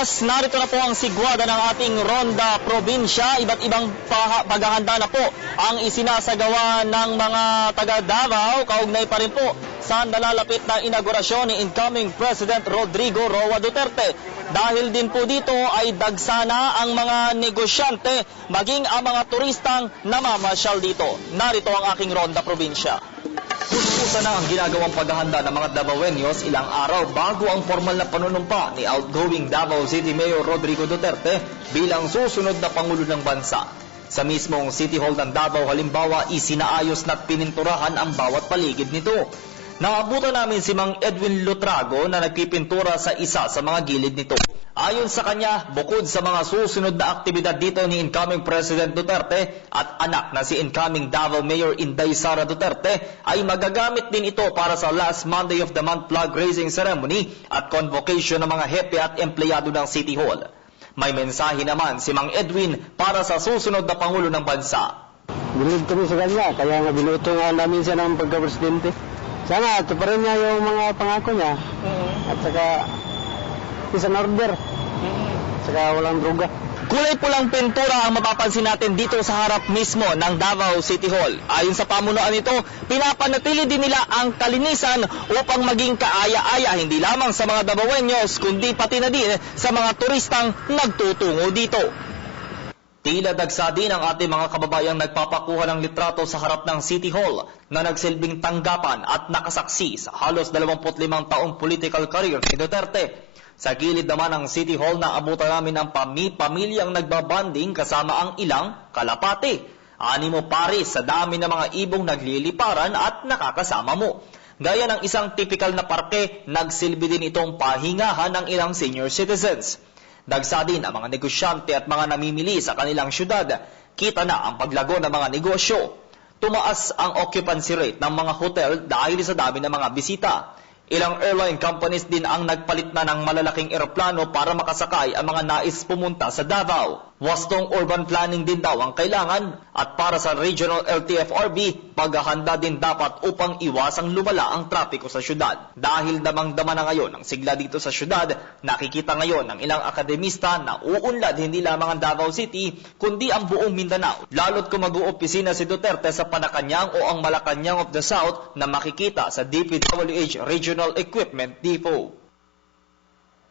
oras, narito na po ang sigwada ng ating Ronda Probinsya. Iba't ibang paghahanda na po ang isinasagawa ng mga taga Davao. Kaugnay pa rin po sa nalalapit na inaugurasyon ni incoming President Rodrigo Roa Duterte. Dahil din po dito ay dagsana ang mga negosyante maging ang mga turistang namamasyal dito. Narito ang aking Ronda Probinsya. Kuskusan na ang ginagawang paghahanda ng mga Davaoeños ilang araw bago ang formal na panunumpa ni outgoing Davao City Mayor Rodrigo Duterte bilang susunod na Pangulo ng Bansa. Sa mismong City Hall ng Davao halimbawa, isinaayos na't pininturahan ang bawat paligid nito. Naabutan namin si Mang Edwin Lutrago na nagpipintura sa isa sa mga gilid nito. Ayon sa kanya, bukod sa mga susunod na aktibidad dito ni incoming President Duterte at anak na si incoming Davao Mayor Inday Sara Duterte, ay magagamit din ito para sa last Monday of the month flag raising ceremony at convocation ng mga hepe at empleyado ng City Hall. May mensahe naman si Mang Edwin para sa susunod na Pangulo ng Bansa. Bilib kami sa kanya, kaya nga binuto nga namin siya ng pagka-presidente. Sana tuparin niya yung mga pangako niya. At saka isang order. Saka walang droga. Kulay pulang pintura ang mapapansin natin dito sa harap mismo ng Davao City Hall. Ayon sa pamunuan nito, pinapanatili din nila ang kalinisan upang maging kaaya-aya hindi lamang sa mga Davaoeños kundi pati na din sa mga turistang nagtutungo dito. Tila dagsa din ang ating mga kababayang nagpapakuha ng litrato sa harap ng City Hall na nagsilbing tanggapan at nakasaksi sa halos 25 taong political career ni Duterte. Sa gilid naman ng City Hall na abutan namin ang pamilyang nagbabanding kasama ang ilang kalapate. Animo pares sa dami ng mga ibong nagliliparan at nakakasama mo. Gaya ng isang typical na parke, nagsilbi din itong pahingahan ng ilang senior citizens. Dagsa din ang mga negosyante at mga namimili sa kanilang syudad. Kita na ang paglago ng mga negosyo. Tumaas ang occupancy rate ng mga hotel dahil sa dami ng mga bisita. Ilang airline companies din ang nagpalit na ng malalaking eroplano para makasakay ang mga nais pumunta sa Davao. Wastong urban planning din daw ang kailangan at para sa Regional LTFRB, paghahanda din dapat upang iwasang lumala ang trapiko sa syudad. Dahil damang-dama na ngayon ang sigla dito sa syudad, nakikita ngayon ng ilang akademista na uunlad hindi lamang ang Davao City kundi ang buong Mindanao. Lalo't kung mag-uopisina si Duterte sa Panacanyang o ang Malacanang of the South na makikita sa DPWH Regional Equipment Depot.